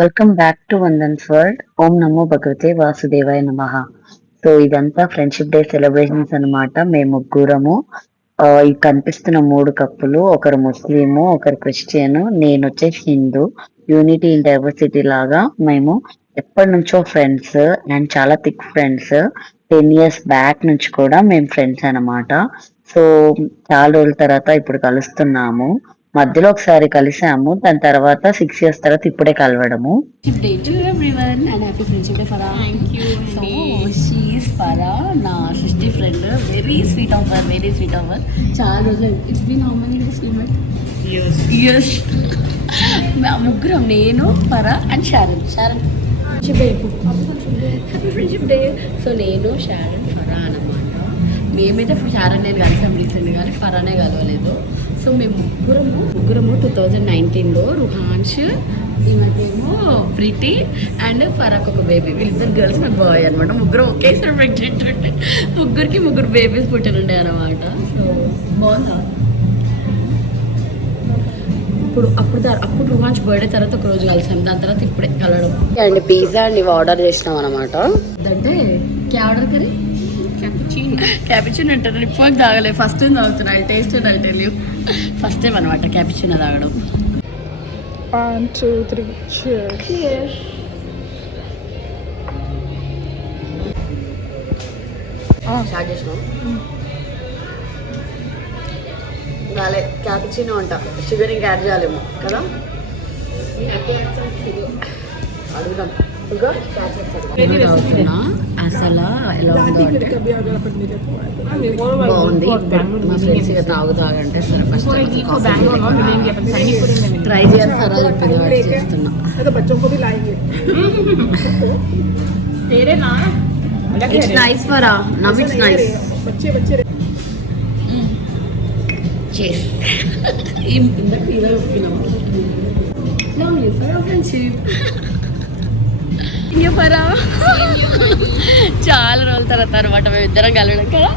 Welcome back to Vandan's world. ఓం నమో భగవతే వాసుదేవాయ నమః. సో ఇదంతా ఫ్రెండ్షిప్ డే సెలబ్రేషన్స్ అన్నమాట. మేము ముగ్గురము ఈ కనిపిస్తున్న 3 కప్పులు, ఒకరు ముస్లిము, ఒకరు క్రిస్టియన్, నేను వచ్చేసి హిందూ. యూనిటీ ఇన్ డైవర్సిటీ లాగా మేము ఎప్పటి నుంచో ఫ్రెండ్స్ అండ్ చాలా థిక్ ఫ్రెండ్స్. 10 years బ్యాక్ నుంచి కూడా మేము ఫ్రెండ్స్ అన్నమాట. సో చాలా రోజుల తర్వాత ఇప్పుడు కలుస్తున్నాము. మధ్యలో ఒకసారి కలిసాము, దాని తర్వాత 6 years తర్వాత ఇప్పుడే కలవడము. Friendship day to everyone and happy friendship day Farah. Thank you. So she is Farah, na Srishti friend. Very sweet of her, very sweet of her. చాలా రోజులు. It's been how many days we met? Yes. ముగ్గురం, నేను, Farah and Sharon. Happy friendship day. So నేను, Sharon, Farah అన్నమాట. మేమైతే Sharon నేను కలిసాం recent, కానీ ఫరానే కలవలేదు. సో మేము ముగ్గురము 2019లో రుహాన్ష్, ఈమెకేమో ప్రీతి అండ్ ఫరాక్ ఒక బేబీ. వీళ్ళిద్దరు గర్ల్స్, నాకు బాయ్ అనమాట. ముగ్గురు ఒకేసారి ప్రెగ్నెంట్ ఉంటే ముగ్గురు బేబీస్ పుట్టినుండే అనమాట. సో బాగుందా. అప్పుడు రుహాన్స్ బర్త్డే తర్వాత ఒక రోజు కలిసాం, దాని తర్వాత ఇప్పుడే కలవడం. అండ్ పిజ్జా అండ్ ఇవి ఆర్డర్ చేసినాం అనమాట. అంటే క్యా ఆర్డర్ కరీ? క్యాపిచినో అంటారు. ఇప్పుడు తాగలేదు, ఫస్ట్ టైం తాగుతున్నా. Taste I tell you, first time అనమాట క్యాపిచినో తాగడం. 1, 2, 3 cheers. స్టార్ట్ చేసినాం. రాలే క్యాపిచినో అంట, షుగర్ ఇంకా యాడ్ చేయాలేమో కదా. అడుగుదాం. తాగుతున్నా అసలు ఎలా ఉందో అంటే బాగుంది. మా ఫ్రెండ్స్ ఇక తాగంటే సరే ఫస్ట్ ట్రై చేయాలి. ఫరా చెప్పింది వాటి చేస్తున్నా. It's nice Farah, now it's nice. చాలా రోజుల తర్వాత అనమాట మేము ఇద్దరం కలవడం కదా.